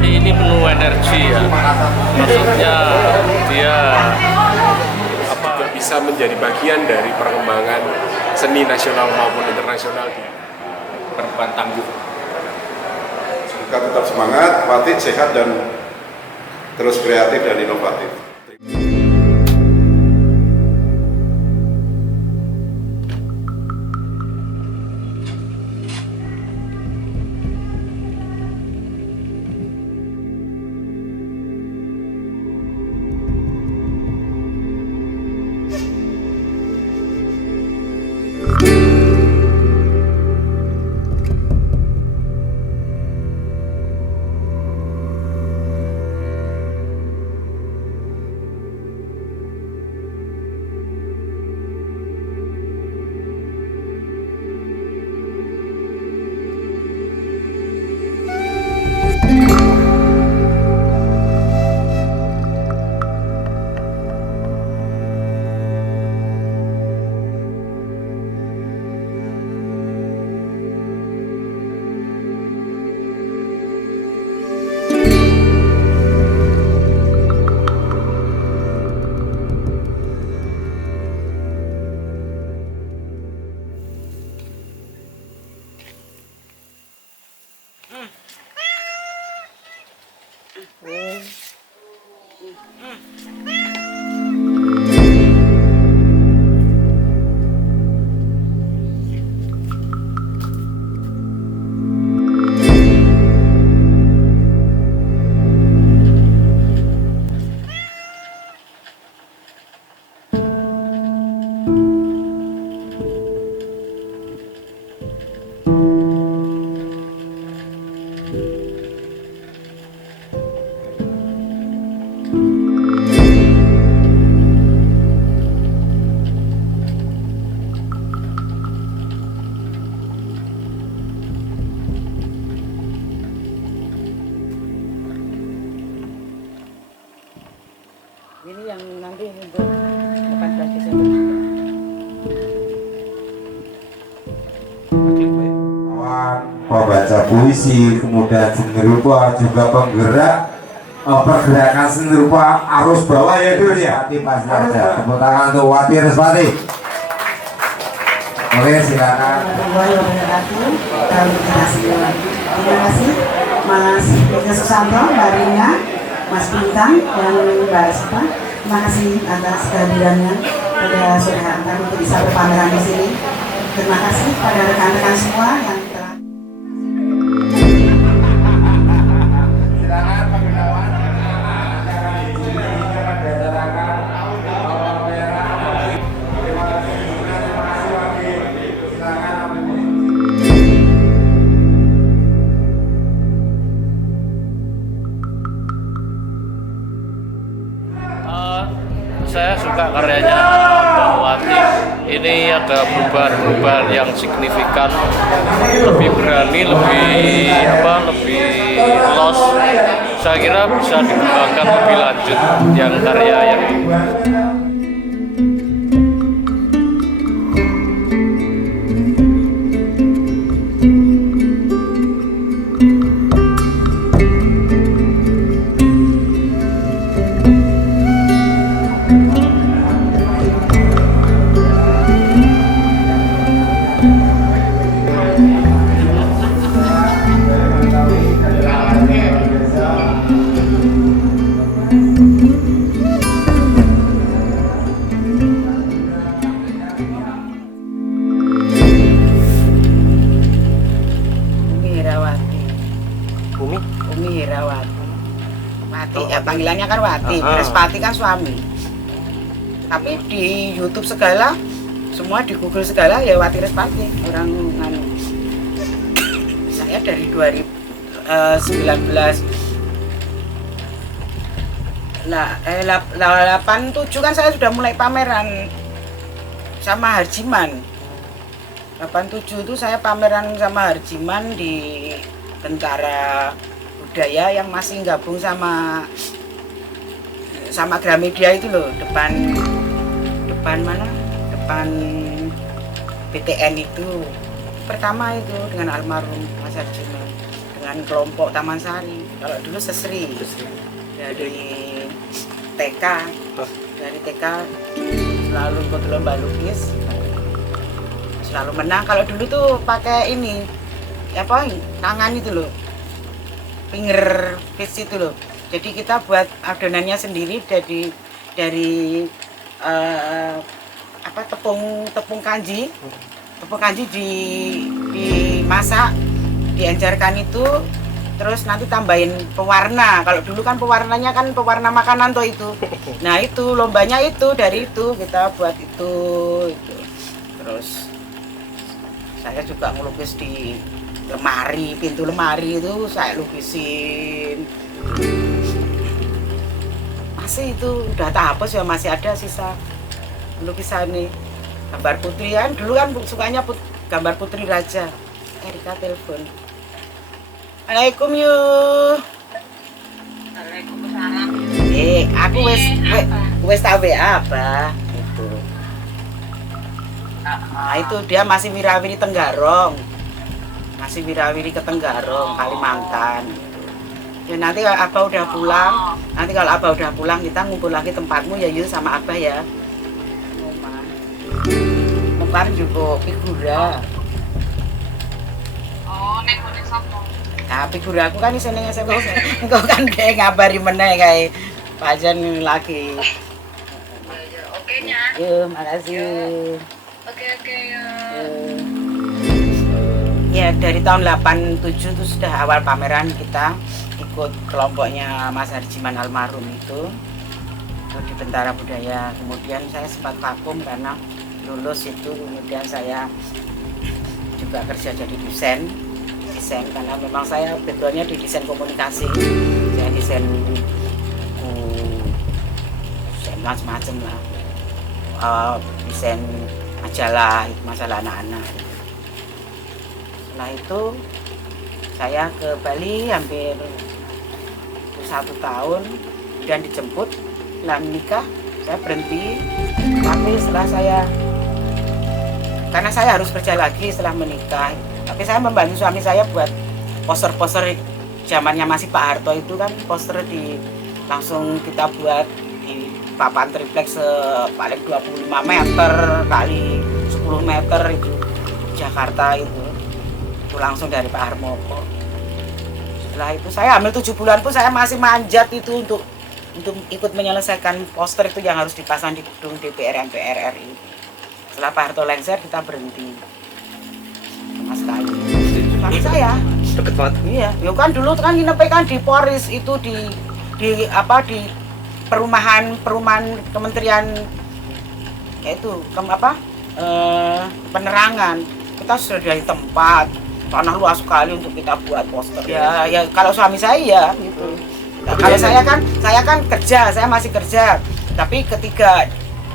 ini penuh energi ya. Maksudnya dia juga bisa menjadi bagian dari perkembangan seni nasional maupun internasional di Perban Tangguh. Semoga tetap semangat, Wati sehat dan terus kreatif dan inovatif. Ini yang nanti untuk 18 Desember. Pembaca puisi, kemudian seni rupa, juga penggerak pergerakan seni rupa arus bawah ya dulu ya. Pasti ada. Tepuk tangan untuk Wati Respati. Oke, silakan. Terima kasih Mas Eka Susanto, Mbak Rina, Mas Bintang, dan Mbak Risma. Terima kasih atas kehadirannya pada sore hari kami untuk bisa berpameran di sini. Terima kasih pada rekan-rekan semua yang telah. Saya suka karyanya Mbak Wati. Ini ada perubahan-perubahan yang signifikan, lebih berani, lebih los. Saya kira bisa dikembangkan lebih lanjut yang karya yang Umi Herawati. Wati, ya panggilannya kan Wati, Respati kan suami. Tapi di YouTube segala, semua di Google segala ya Wati Respati, orang nganu. Saya dari 2019 87 kan saya sudah mulai pameran sama Harjiman. 87 itu saya pameran sama Harjiman di Tentara Budaya yang masih gabung sama Gramedia itu loh, depan mana? Depan BTN itu. Pertama itu dengan almarhum Mas Harjiman, dengan dengan kelompok Taman Sari. Kalau dulu sesri dari TK, selalu ikut lomba lukis, selalu menang. Kalau dulu tuh pakai ini apa tangan itu loh, finger fish itu loh. Jadi kita buat adonannya sendiri dari apa tepung kanji dimasak, diencerkan itu, terus nanti tambahin pewarna. Kalau dulu kan pewarnanya kan pewarna makanan tuh itu. Nah itu lombanya itu dari itu kita buat itu. Terus saya juga ngelukis di lemari, pintu lemari itu saya lukisin. Masih itu udah tak hapus ya, masih ada sisa lukisan nih. Gambar putri kan dulu kan sukanya gambar putri raja. Erika telepon. Assalamualaikum yuk. Waalaikumsalam. Aku wes tak WA apa gitu. Nah itu dia masih wirawiri Tenggarong. Masih wirawiri ke Tenggarong, Kalimantan. Ya nanti kalau Abah udah pulang, kita ngumpul lagi tempatmu ya yuk sama Abah ya. Kemarin juga figura. Oh, nek ngene sapa? Nah, figura aku kan isine SMS. Engko kan kayak ngabari meneh kayak pajan lagi. Ya, oke nya. Yuk, makasih. Oke. Ya, dari tahun 87 itu sudah awal pameran kita ikut kelompoknya Mas Harjiman almarhum itu di Bentara Budaya. Kemudian saya sempat vakum karena lulus itu, kemudian saya juga kerja jadi desain karena memang saya backgroundnya di desain komunikasi, saya desain macam-macam lah, desain majalah anak-anak. Setelah itu saya ke Bali hampir 1 tahun, kemudian dijemput, setelah menikah saya berhenti, tapi karena saya harus kerja lagi setelah menikah, tapi saya membantu suami saya buat poster-poster zamannya masih Pak Harto itu kan, poster langsung kita buat di papan triplex paling 25 meter kali 10 meter itu Jakarta itu langsung dari Pak Harmoko. Setelah itu saya hamil 7 bulan pun saya masih manjat itu untuk ikut menyelesaikan poster itu yang harus dipasang di gedung DPR MPR RI. Setelah Pak Harto lengser kita berhenti sama sekali. Suami saya deket banget. Iya, ya kan dulu kan nginep kan di Poris itu di perumahan kementerian yaitu penerangan. Kita sudah dari tempat tanah luas sekali untuk kita buat poster. Ya kalau suami saya gitu. Nah, kalau saya kan kerja, saya masih kerja. Tapi ketika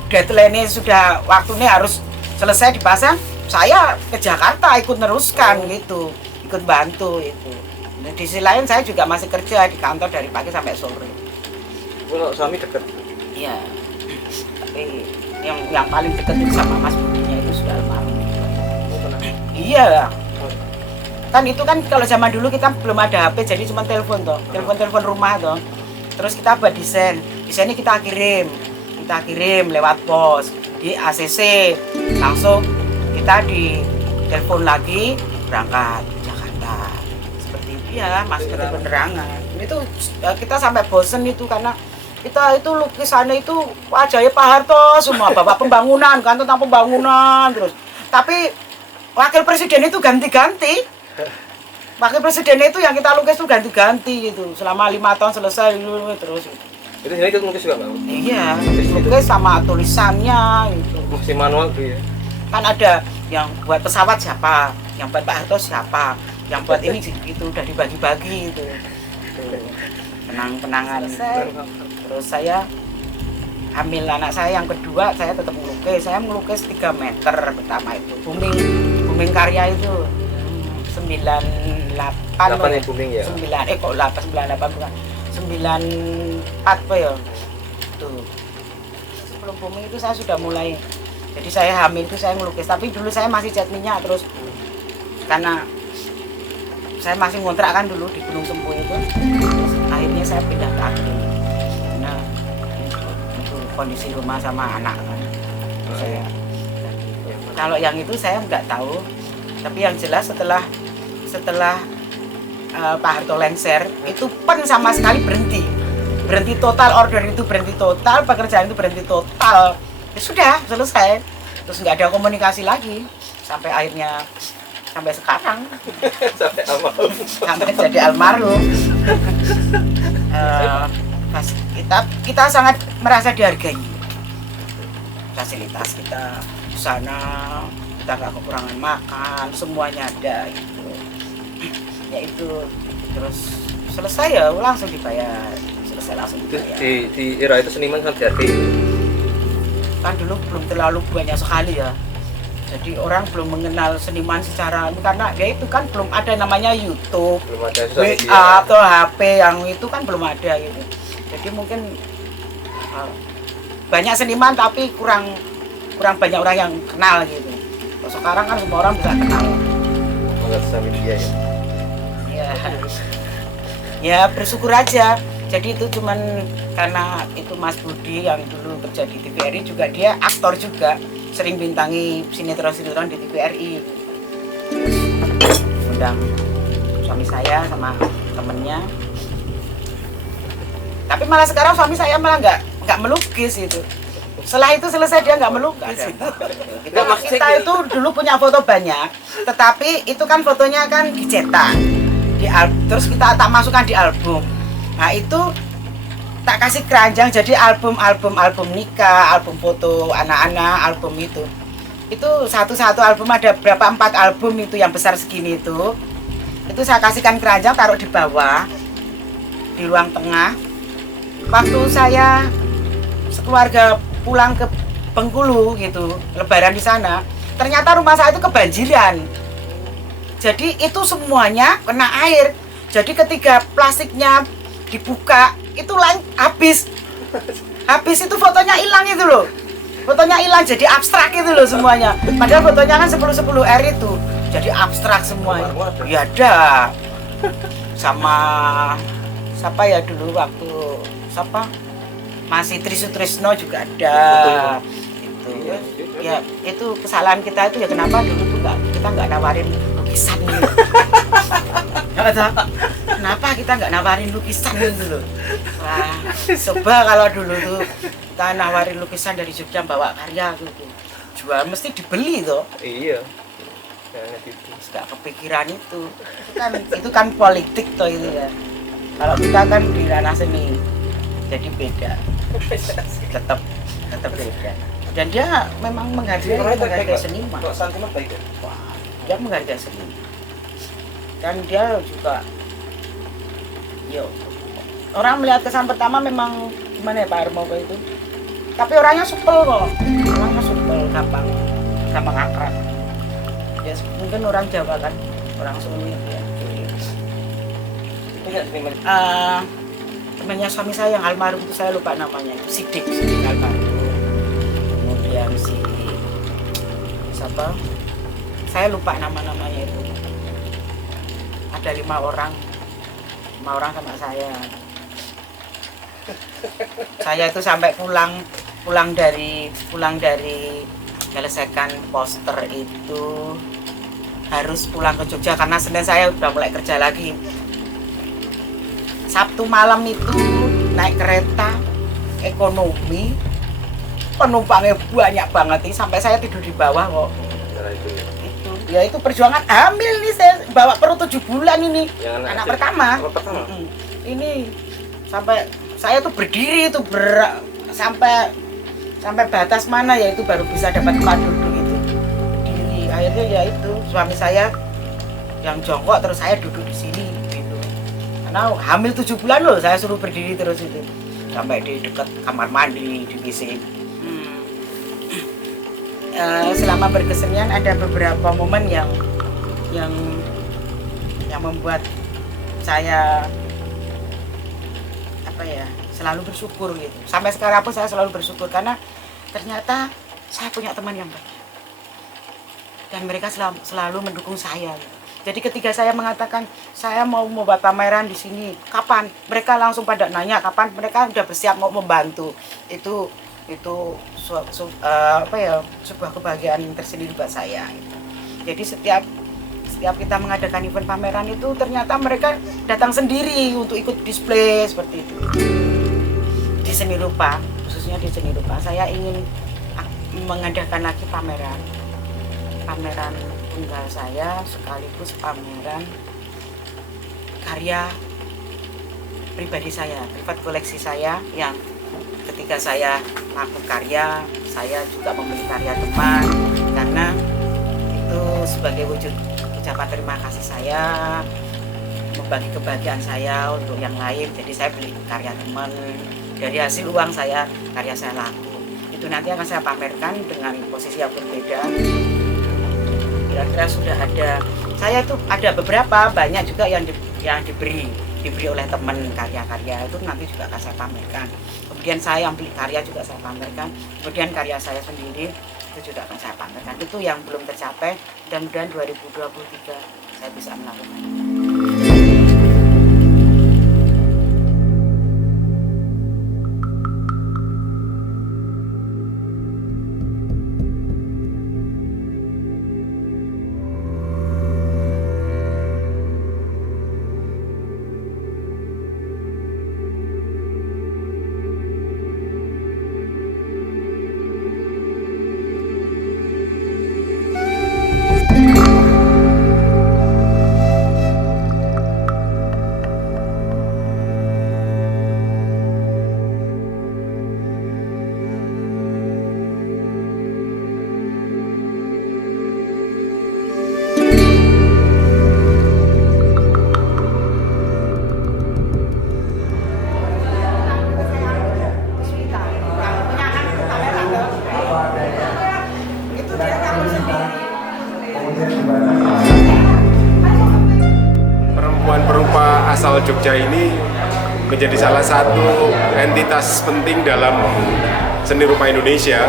deadline-nya sudah waktunya harus selesai dipasang, saya ke Jakarta ikut neruskan gitu, ikut bantu itu. Nah, di sisi lain saya juga masih kerja di kantor dari pagi sampai sore. Kalau suami deket? Iya. Tapi yang paling deket itu sama Mas Budinya itu sudah almarhum. Iya lah. Kan itu kan kalau zaman dulu kita belum ada HP, jadi cuma telepon toh, telepon rumah toh. Terus kita buat desainnya kita kirim lewat pos di ACC, langsung kita di telepon lagi berangkat Jakarta. Seperti itu ya, masuk ke penerangan. Itu kita sampai bosen itu karena kita itu lukisannya itu wajahnya Pak Harto semua, bapak pembangunan kan, tentang pembangunan terus. Tapi wakil presiden itu ganti-ganti. Wakil presiden itu yang kita lukis itu ganti-ganti gitu. Selama 5 tahun selesai terus. Itu sini kita lukis juga, Bang? Iya, lukis sama tulisannya gitu. Masih manual tuh ya? Kan ada yang buat pesawat siapa, yang buat Pak Harto siapa, yang buat ini gitu, udah dibagi-bagi gitu. Penangan. Terus saya hamil anak saya yang kedua, saya tetap melukis. Saya melukis 3 meter pertama itu. Booming karya itu 98 ya booming ya? 98 bukan. 94 apa ya? Tuh. Sebelum booming itu saya sudah mulai. Jadi saya hamil itu saya melukis, tapi dulu saya masih cat minyak terus karena saya masih ngontrak kan dulu di Gunung Sempu itu. Terus akhirnya saya pindah ke Agri karena itu kondisi rumah sama anak kan. Terus saya kalau yang itu saya nggak tahu, tapi yang jelas setelah Pak Harto lengser itu PEN sama sekali berhenti total, order itu berhenti total, pekerjaan itu berhenti total. Ya sudah selesai, terus nggak ada komunikasi lagi sampai akhirnya sampai sekarang sampai jadi almarhum. Kita sangat merasa dihargai, fasilitas kita di sana, kita nggak kekurangan makan, semuanya ada gitu. Ya itu terus selesai ya langsung dibayar, selesai langsung dibayar. Di era itu seniman kan dihargai. Kan dulu belum terlalu banyak sekali ya, jadi orang belum mengenal seniman secara karena dia itu kan belum ada namanya YouTube, Belum ada WA atau HP yang itu kan belum ada gitu. Jadi mungkin banyak seniman tapi kurang banyak orang yang kenal gitu. Kalau sekarang kan semua orang bisa kenal. Mengenal sosial media ya. Ya bersyukur aja. Jadi itu cuman karena itu Mas Budi yang dulu kerja di TVRI juga, dia aktor juga, sering bintangi sinetron-sinetron di TVRI. Terus undang suami saya sama temennya. Tapi malah sekarang suami saya malah nggak melukis itu. Setelah itu selesai dia nggak melukis. Kita itu dulu punya foto banyak, tetapi itu kan fotonya kan dicetak, terus kita tak masukkan di album. Nah itu tak kasih keranjang jadi album nikah, album foto anak-anak, album itu. Itu satu album ada berapa 4 album itu yang besar segini itu. Itu saya kasihkan keranjang taruh di bawah, di ruang tengah. Waktu saya sekeluarga pulang ke Bengkulu gitu, lebaran di sana, ternyata rumah saya itu kebanjiran. Jadi itu semuanya kena air. Jadi ketika plastiknya dibuka, itu habis itu fotonya hilang itu loh. Fotonya hilang jadi abstrak itu loh semuanya. Padahal fotonya kan 10 R itu. Jadi abstrak semuanya. Ya ada. Sama siapa ya dulu waktu siapa? Masih Trisutrisno juga ada. Itu ya itu kesalahan kita itu ya, kenapa dulu tuh kita nggak nawarin lukisan gitu. Kenapa kita nggak nawarin lukisan gitu loh. Wah, coba kalau dulu tuh kita nawarin lukisan dari Jogja bawa karya gitu, jual mesti dibeli tuh. Iya. Nggak kepikiran itu kan politik toh itu ya. Kalau kita kan di ranah seni jadi beda. tetap beda. Dan dia memang menghargai seniman. Wah, dia menghargai seniman. Dan dia juga, orang melihat kesan pertama memang gimana ya Pak Armogo itu. Tapi orangnya supel kok, gampang akrab. Ya mungkin orang Jawa kan, orang Solo ya. Temannya suami saya yang almarhum itu saya lupa namanya, itu Sidik almarhum. Kemudian siapa? Saya lupa nama-namanya itu. Ada 5 orang sama saya. Saya itu sampai pulang dari menyelesaikan poster itu harus pulang ke Jogja karena Senin saya udah mulai kerja lagi. Sabtu malam itu naik kereta ekonomi, penumpangnya banyak banget nih, sampai saya tidur di bawah kok. Ya itu perjuangan hamil nih, saya bawa perut 7 bulan ini, anak pertama. Ini sampai saya tuh berdiri itu sampai batas mana ya itu baru bisa dapat tempat duduk itu. Berdiri. Akhirnya ya itu suami saya yang jongkok terus saya duduk di sini gitu. Karena hamil 7 bulan loh, saya suruh berdiri terus itu sampai di dekat kamar mandi di WC. Selama berkesenian ada beberapa momen yang membuat saya selalu bersyukur gitu. Sampai sekarang pun saya selalu bersyukur karena ternyata saya punya teman yang baik dan mereka selalu mendukung saya. Jadi ketika saya mengatakan saya mau membuat pameran di sini, kapan? Mereka langsung pada nanya kapan. Mereka udah bersiap mau membantu. Itu sebuah kebahagiaan tersendiri buat saya. Jadi setiap kita mengadakan event pameran itu ternyata mereka datang sendiri untuk ikut display seperti itu. Di seni rupa, khususnya di seni rupa, saya ingin mengadakan lagi pameran tunggal saya sekaligus pameran karya pribadi saya, privat koleksi saya, yang ketika saya laku karya, saya juga membeli karya teman, karena itu sebagai wujud ucapan terima kasih saya, membagi kebahagiaan saya untuk yang lain. Jadi saya beli karya teman, dari hasil uang saya, karya saya laku. Itu nanti akan saya pamerkan dengan posisi yang berbeda. Kira-kira sudah ada, saya itu ada beberapa, banyak juga yang diberi oleh teman karya-karya, itu nanti juga akan saya pamerkan. Kemudian saya yang beli karya juga saya pamerkan, kemudian karya saya sendiri itu juga akan saya pamerkan. Itu yang belum tercapai, mudah-mudahan 2023 saya bisa melakukannya. Perempuan perupa asal Jogja ini menjadi salah satu entitas penting dalam seni rupa Indonesia,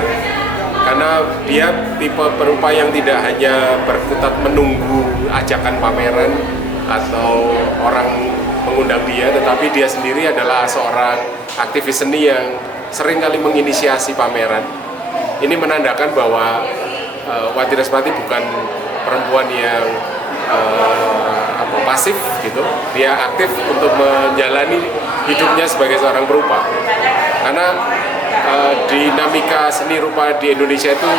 karena dia tipe perupa yang tidak hanya berkutat menunggu ajakan pameran atau orang mengundang dia, tetapi dia sendiri adalah seorang aktivis seni yang sering kali menginisiasi pameran. Ini menandakan bahwa Wati Respati bukan perempuan yang pasif gitu, dia aktif untuk menjalani hidupnya sebagai seorang perupa. Karena dinamika seni rupa di Indonesia itu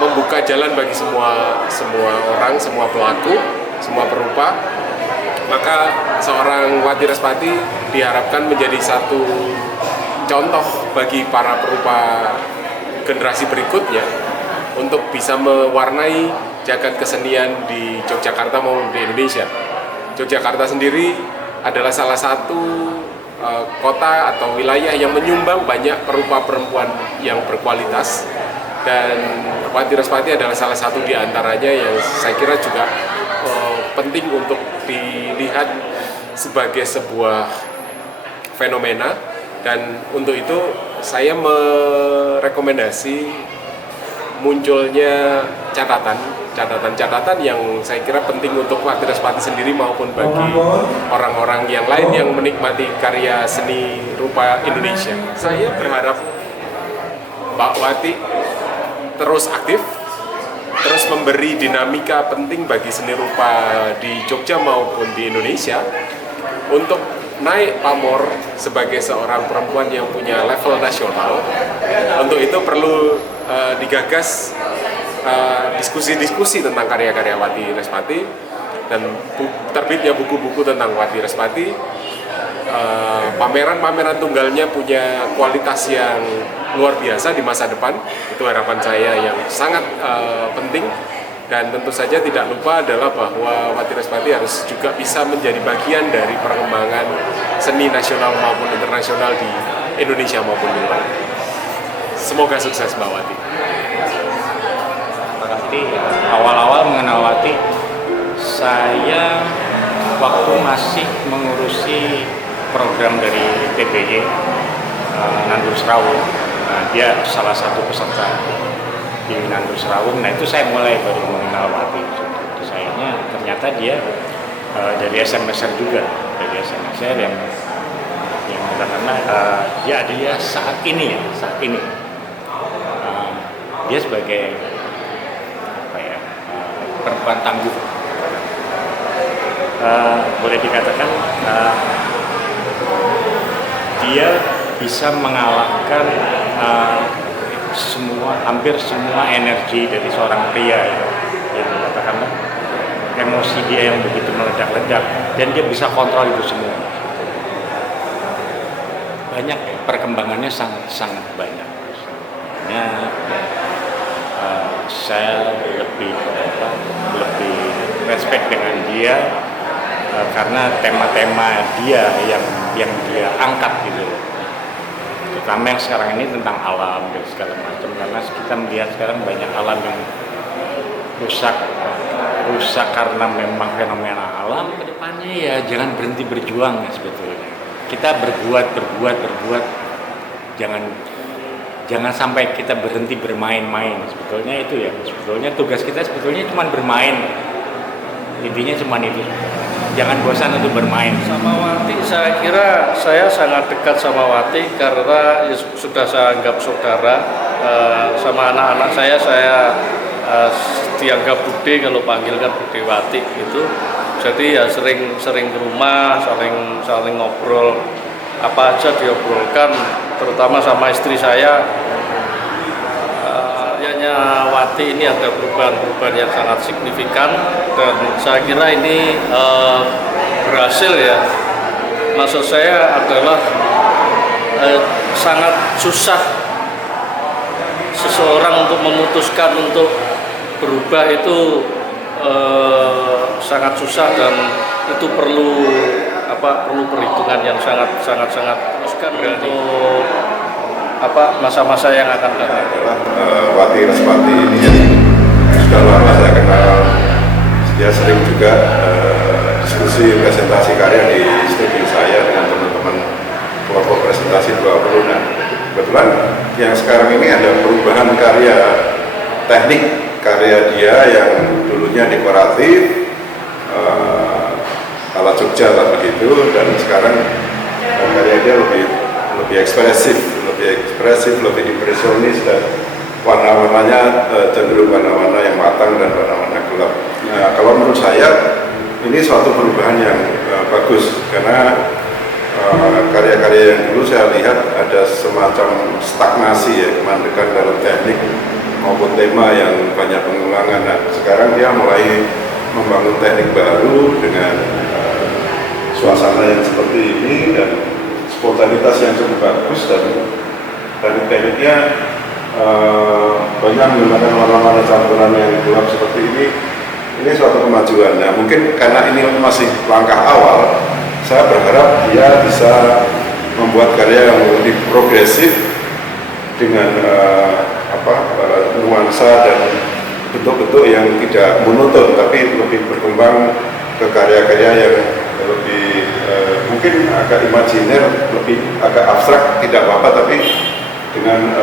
membuka jalan bagi semua orang, semua pelaku, semua perupa. Maka seorang Wati Respati diharapkan menjadi satu contoh bagi para perupa generasi berikutnya untuk bisa mewarnai jagat kesenian di Yogyakarta maupun di Indonesia. Yogyakarta sendiri adalah salah satu kota atau wilayah yang menyumbang banyak perupa perempuan yang berkualitas, dan Wati Respati adalah salah satu di antaranya yang saya kira juga penting untuk dilihat sebagai sebuah fenomena. Dan untuk itu saya merekomendasi munculnya catatan yang saya kira penting untuk Wati Respati sendiri maupun bagi orang-orang yang lain yang menikmati karya seni rupa Indonesia. Saya berharap Mbak Wati terus aktif, terus memberi dinamika penting bagi seni rupa di Jogja maupun di Indonesia untuk naik pamor sebagai seorang perempuan yang punya level nasional. Untuk itu perlu digagas diskusi-diskusi tentang karya-karya Wati Respati, dan terbitnya buku-buku tentang Wati Respati. Pameran-pameran tunggalnya punya kualitas yang luar biasa di masa depan. Itu harapan saya yang sangat penting. Dan tentu saja tidak lupa adalah bahwa Wati Respati harus juga bisa menjadi bagian dari perkembangan seni nasional maupun internasional di Indonesia maupun di luar. Semoga sukses Mbak Wati. Awal-awal mengenal Wati, saya waktu masih mengurusi program dari TBY Nandur Serawung. Dia salah satu peserta di Nandur Serawung. Nah itu saya mulai baru mengenal Wati. Sayangnya ternyata dia dari SMSR juga, dari SMSR yang katakanlah dia saat ini dia sebagai perempuan tangguh, boleh dikatakan dia bisa mengalahkan hampir semua energi dari seorang pria yang katakanlah emosi dia yang begitu meledak-ledak, dan dia bisa kontrol itu semua. Banyak perkembangannya, sangat banyak. Saya lebih respect dengan dia karena tema-tema dia yang dia angkat gitu, terutama yang sekarang ini tentang alam dan segala macam, karena kita melihat sekarang banyak alam yang rusak karena memang fenomena alam. Kedepannya ya jangan berhenti berjuang ya, sebetulnya kita berbuat, jangan sampai kita berhenti bermain-main. Sebetulnya itu ya, sebetulnya tugas kita sebetulnya cuma bermain, intinya cuma itu. Jangan bosan untuk bermain. Sama Wati, saya kira saya sangat dekat sama Wati karena ya, sudah saya anggap saudara. Sama anak-anak saya dianggap Bude, kalau panggil kan Bude Wati gitu. Jadi ya sering ke rumah, saling ngobrol, apa aja diobrolkan, terutama sama istri saya. Kayaknya Wati ini ada perubahan yang sangat signifikan, dan saya kira ini berhasil ya. Maksud saya adalah sangat susah seseorang untuk memutuskan untuk berubah itu, sangat susah, dan itu perlu perhitungan yang sangat teruskan untuk masa-masa yang akan datang. Wati Respati ini sudah lama saya kenal. Dia sering juga diskusi presentasi karya di studio saya dengan teman-teman kelompok presentasi 20. Nah, kebetulan yang sekarang ini ada perubahan karya teknik karya dia yang dulunya dekoratif ala Jogja lah begitu, dan sekarang karya dia lebih ekspresif, lebih impresionis, dan warna-warnanya cenderung warna-warna yang matang dan warna-warna gelap. Nah, kalau menurut saya ini suatu perubahan yang bagus, karena karya-karya yang dulu saya lihat ada semacam stagnasi ya, kemandekan dalam teknik maupun tema yang banyak pengulangan. Nah, sekarang dia mulai membangun teknik baru dengan suasana yang seperti ini dan spontanitas yang cukup bagus, dan teknik-tekniknya banyak menggunakan warna-warna campuran yang gelap seperti ini. Ini suatu kemajuan. Nah, mungkin karena ini masih langkah awal, saya berharap dia bisa membuat karya yang lebih progresif dengan nuansa dan bentuk-bentuk yang tidak monoton, tapi lebih berkembang ke karya-karya yang lebih mungkin agak imajiner, lebih agak abstrak, tidak apa-apa, tapi dengan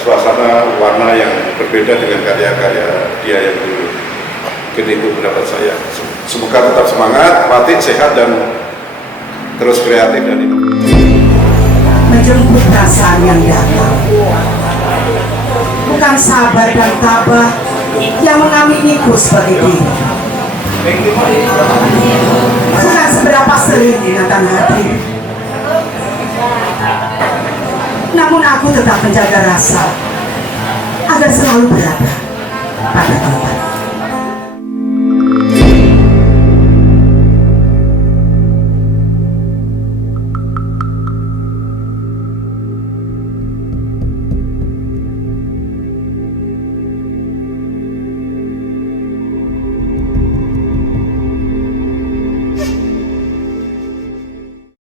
suasana warna yang berbeda dengan karya-karya dia yang dulu. Mungkin itu pendapat saya. Semoga tetap semangat, Wati sehat dan terus kreatif dan inovatif. Menjemput perasaan yang datang, bukan sabar dan tabah yang mengaminiku sebagai diri. Bukan seberapa sering akan hadir, namun aku tetap menjaga rasa agar selalu berada pada tempat.